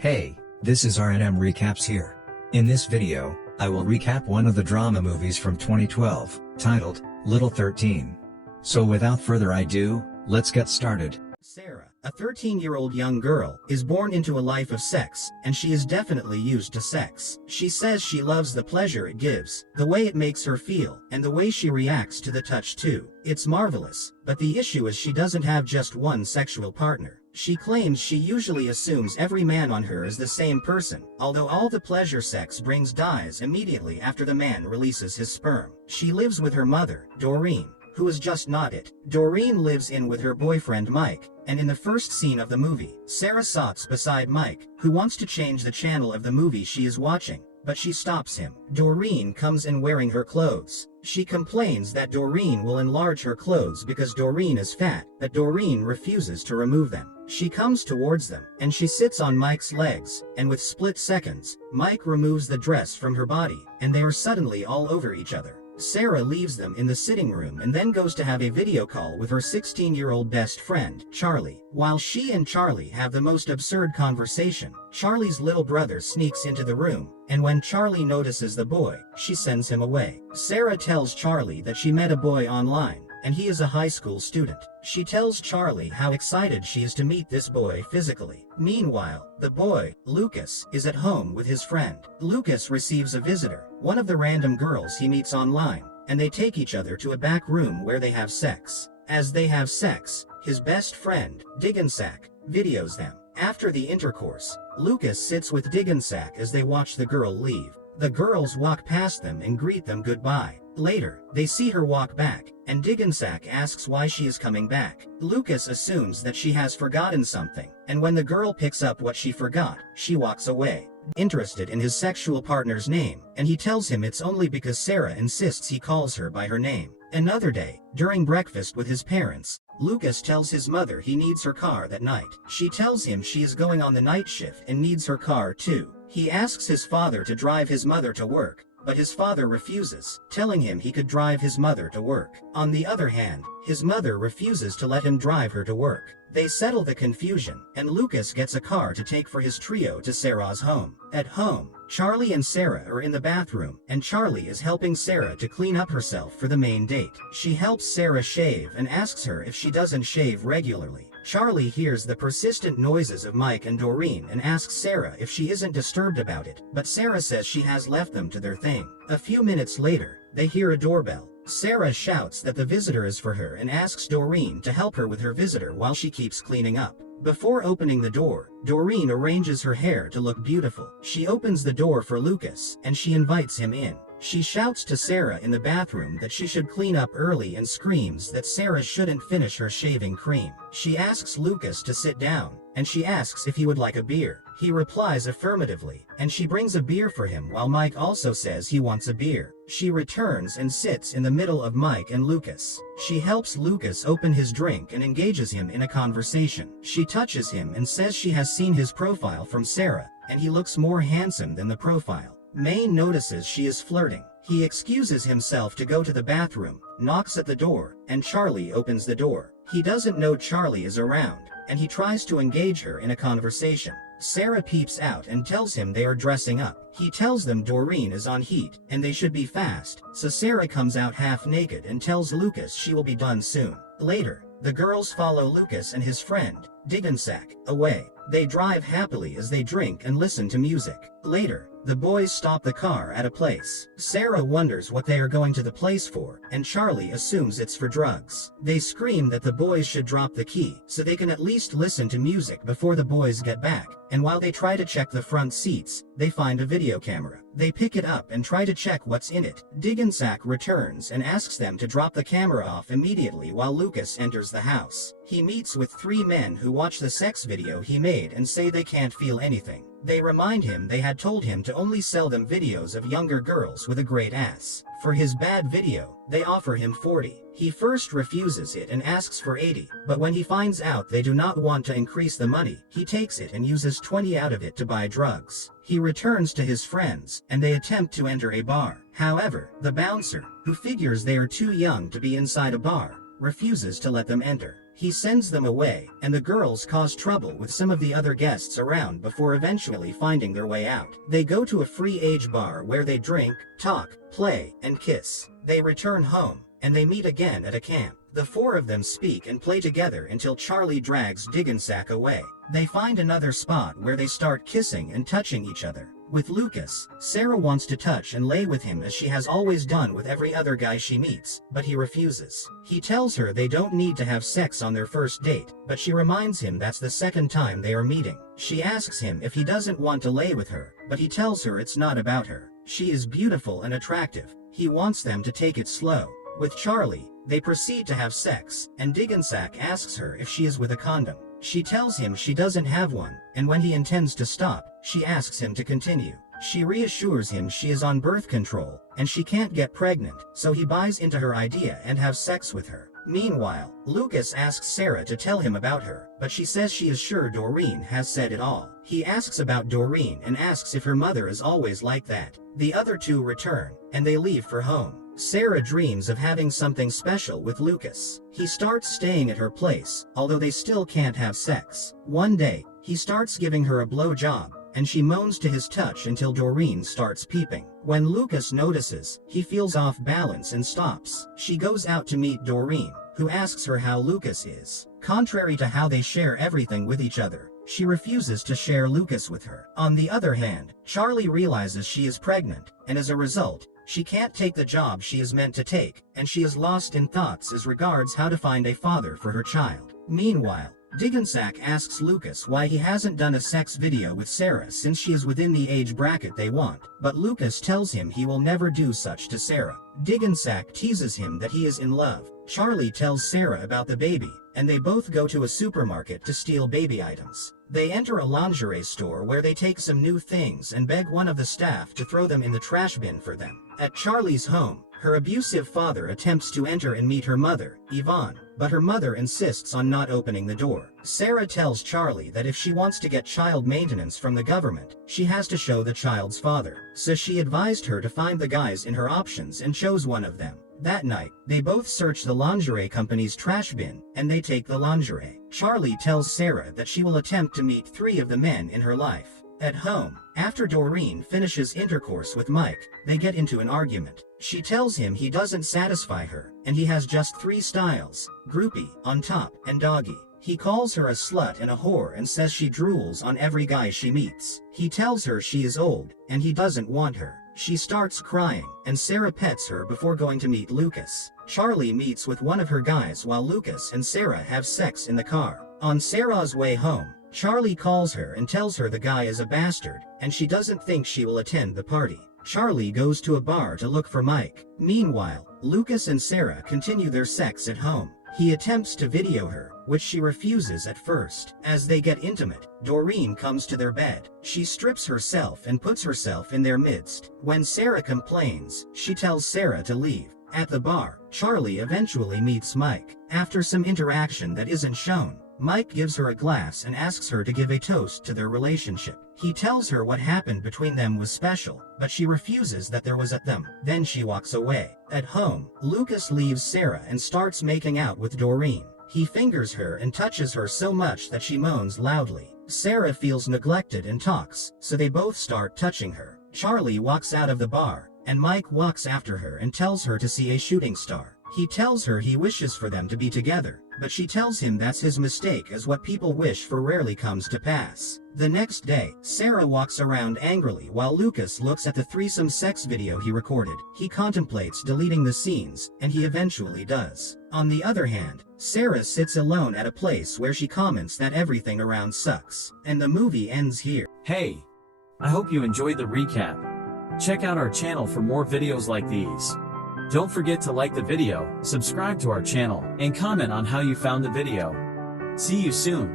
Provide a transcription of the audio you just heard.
Hey, this is R&M Recaps here. In this video, I will recap one of the drama movies from 2012, titled, Little 13. So without further ado, let's get started. Sarah, a 13-year-old young girl, is born into a life of sex, and she is definitely used to sex. She says she loves the pleasure it gives, the way it makes her feel, and the way she reacts to the touch too. It's marvelous, but the issue is she doesn't have just one sexual partner. She claims she usually assumes every man on her is the same person, although all the pleasure sex brings dies immediately after the man releases his sperm. She lives with her mother, Doreen, who is just not it. Doreen lives in with her boyfriend Mike, and in the first scene of the movie, Sarah sits beside Mike, who wants to change the channel of the movie she is watching, but she stops him. Doreen comes in wearing her clothes. She complains that Doreen will enlarge her clothes because Doreen is fat, but Doreen refuses to remove them. She comes towards them, and she sits on Mike's legs, and with split seconds, Mike removes the dress from her body, and they are suddenly all over each other. Sarah leaves them in the sitting room and then goes to have a video call with her 16-year-old best friend, Charlie. While she and Charlie have the most absurd conversation, Charlie's little brother sneaks into the room, and when Charlie notices the boy, she sends him away. Sarah tells Charlie that she met a boy online, and he is a high school student. She tells Charlie how excited she is to meet this boy physically. Meanwhile, the boy, Lucas, is at home with his friend. Lucas receives a visitor, one of the random girls he meets online, and they take each other to a back room where they have sex. As they have sex, his best friend, Diggensack, videos them. After the intercourse, Lucas sits with Diggensack as they watch the girl leave. The girls walk past them and greet them goodbye. Later, they see her walk back, and Diggensack asks why she is coming back. Lucas assumes that she has forgotten something, and when the girl picks up what she forgot, she walks away, interested in his sexual partner's name, and he tells him it's only because Sarah insists he calls her by her name. Another day, during breakfast with his parents, Lucas tells his mother he needs her car that night. She tells him she is going on the night shift and needs her car too. He asks his father to drive his mother to work, but his father refuses, telling him he could drive his mother to work. On the other hand, his mother refuses to let him drive her to work. They settle the confusion, and Lucas gets a car to take for his trio to Sarah's home. At home, Charlie and Sarah are in the bathroom, and Charlie is helping Sarah to clean up herself for the main date. She helps Sarah shave and asks her if she doesn't shave regularly. Charlie hears the persistent noises of Mike and Doreen and asks Sarah if she isn't disturbed about it, but Sarah says she has left them to their thing. A few minutes later, they hear a doorbell. Sarah shouts that the visitor is for her and asks Doreen to help her with her visitor while she keeps cleaning up. Before opening the door, Doreen arranges her hair to look beautiful. She opens the door for Lucas, and she invites him in. She shouts to Sarah in the bathroom that she should clean up early and screams that Sarah shouldn't finish her shaving cream. She asks Lucas to sit down, and she asks if he would like a beer. He replies affirmatively, and she brings a beer for him while Mike also says he wants a beer. She returns and sits in the middle of Mike and Lucas. She helps Lucas open his drink and engages him in a conversation. She touches him and says she has seen his profile from Sarah, and he looks more handsome than the profile. Maine notices she is flirting. He excuses himself to go to the bathroom, knocks at the door, and Charlie opens the door. He doesn't know Charlie is around, and he tries to engage her in a conversation. Sarah peeps out and tells him they are dressing up. He tells them Doreen is on heat, and they should be fast, so Sarah comes out half naked and tells Lucas she will be done soon. Later, the girls follow Lucas and his friend, Diggensack, away. They drive happily as they drink and listen to music. Later, the boys stop the car at a place. Sarah wonders what they are going to the place for, and Charlie assumes it's for drugs. They scream that the boys should drop the key, so they can at least listen to music before the boys get back, and while they try to check the front seats, they find a video camera. They pick it up and try to check what's in it. Diggensack returns and asks them to drop the camera off immediately while Lucas enters the house. He meets with three men who watch the sex video he made and say they can't feel anything. They remind him they had told him to only sell them videos of younger girls with a great ass. For his bad video, they offer him 40. He first refuses it and asks for 80, but when he finds out they do not want to increase the money, he takes it and uses 20 out of it to buy drugs. He returns to his friends, and they attempt to enter a bar. However, the bouncer, who figures they are too young to be inside a bar, refuses to let them enter. He sends them away, and the girls cause trouble with some of the other guests around before eventually finding their way out. They go to a free age bar where they drink, talk, play, and kiss. They return home, and they meet again at a camp. The four of them speak and play together until Charlie drags Diggensack away. They find another spot where they start kissing and touching each other. With Lucas, Sarah wants to touch and lay with him as she has always done with every other guy she meets, but he refuses. He tells her they don't need to have sex on their first date, but she reminds him that's the second time they are meeting. She asks him if he doesn't want to lay with her, but he tells her it's not about her. She is beautiful and attractive. He wants them to take it slow. With Charlie, they proceed to have sex, and Diggensack asks her if she is with a condom. She tells him she doesn't have one, and when he intends to stop, she asks him to continue. She reassures him she is on birth control, and she can't get pregnant, so he buys into her idea and have sex with her. Meanwhile, Lucas asks Sarah to tell him about her, but she says she is sure Doreen has said it all. He asks about Doreen and asks if her mother is always like that. The other two return, and they leave for home. Sarah dreams of having something special with Lucas. He starts staying at her place, although they still can't have sex. One day, he starts giving her a blowjob, and she moans to his touch until Doreen starts peeping. When Lucas notices, he feels off balance and stops. She goes out to meet Doreen, who asks her how Lucas is. Contrary to how they share everything with each other, she refuses to share Lucas with her. On the other hand, Charlie realizes she is pregnant, and as a result, she can't take the job she is meant to take, and she is lost in thoughts as regards how to find a father for her child. Meanwhile, Diggensack asks Lucas why he hasn't done a sex video with Sarah since she is within the age bracket they want, but Lucas tells him he will never do such to Sarah. Diggensack teases him that he is in love. Charlie tells Sarah about the baby, and they both go to a supermarket to steal baby items. They enter a lingerie store where they take some new things and beg one of the staff to throw them in the trash bin for them. At Charlie's home, her abusive father attempts to enter and meet her mother, Yvonne, but her mother insists on not opening the door. Sarah tells Charlie that if she wants to get child maintenance from the government, she has to show the child's father, so she advised her to find the guys in her options and chose one of them. That night, they both search the lingerie company's trash bin, and they take the lingerie. Charlie tells Sarah that she will attempt to meet 3 of the men in her life. At home, after Doreen finishes intercourse with Mike, they get into an argument. She tells him he doesn't satisfy her, and he has just 3 styles: groupie, on top, and doggy. He calls her a slut and a whore and says she drools on every guy she meets. He tells her she is old, and he doesn't want her. She starts crying, and Sarah pets her before going to meet Lucas. Charlie meets with one of her guys while Lucas and Sarah have sex in the car. On Sarah's way home, Charlie calls her and tells her the guy is a bastard, and she doesn't think she will attend the party. Charlie goes to a bar to look for Mike. Meanwhile, Lucas and Sarah continue their sex at home. He attempts to video her, which she refuses at first. As they get intimate, Doreen comes to their bed. She strips herself and puts herself in their midst. When Sarah complains, she tells Sarah to leave. At the bar, Charlie eventually meets Mike. After some interaction that isn't shown, Mike gives her a glass and asks her to give a toast to their relationship. He tells her what happened between them was special, but she refuses that there was at them. Then she walks away. At home, Lucas leaves Sarah and starts making out with Doreen. He fingers her and touches her so much that she moans loudly. Sarah feels neglected and talks, so they both start touching her. Charlie walks out of the bar, and Mike walks after her and tells her to see a shooting star. He tells her he wishes for them to be together, but she tells him that's his mistake as what people wish for rarely comes to pass. The next day, Sarah walks around angrily while Lucas looks at the threesome sex video he recorded. He contemplates deleting the scenes, and he eventually does. On the other hand, Sarah sits alone at a place where she comments that everything around sucks. And the movie ends here. Hey! I hope you enjoyed the recap. Check out our channel for more videos like these. Don't forget to like the video, subscribe to our channel, and comment on how you found the video. See you soon.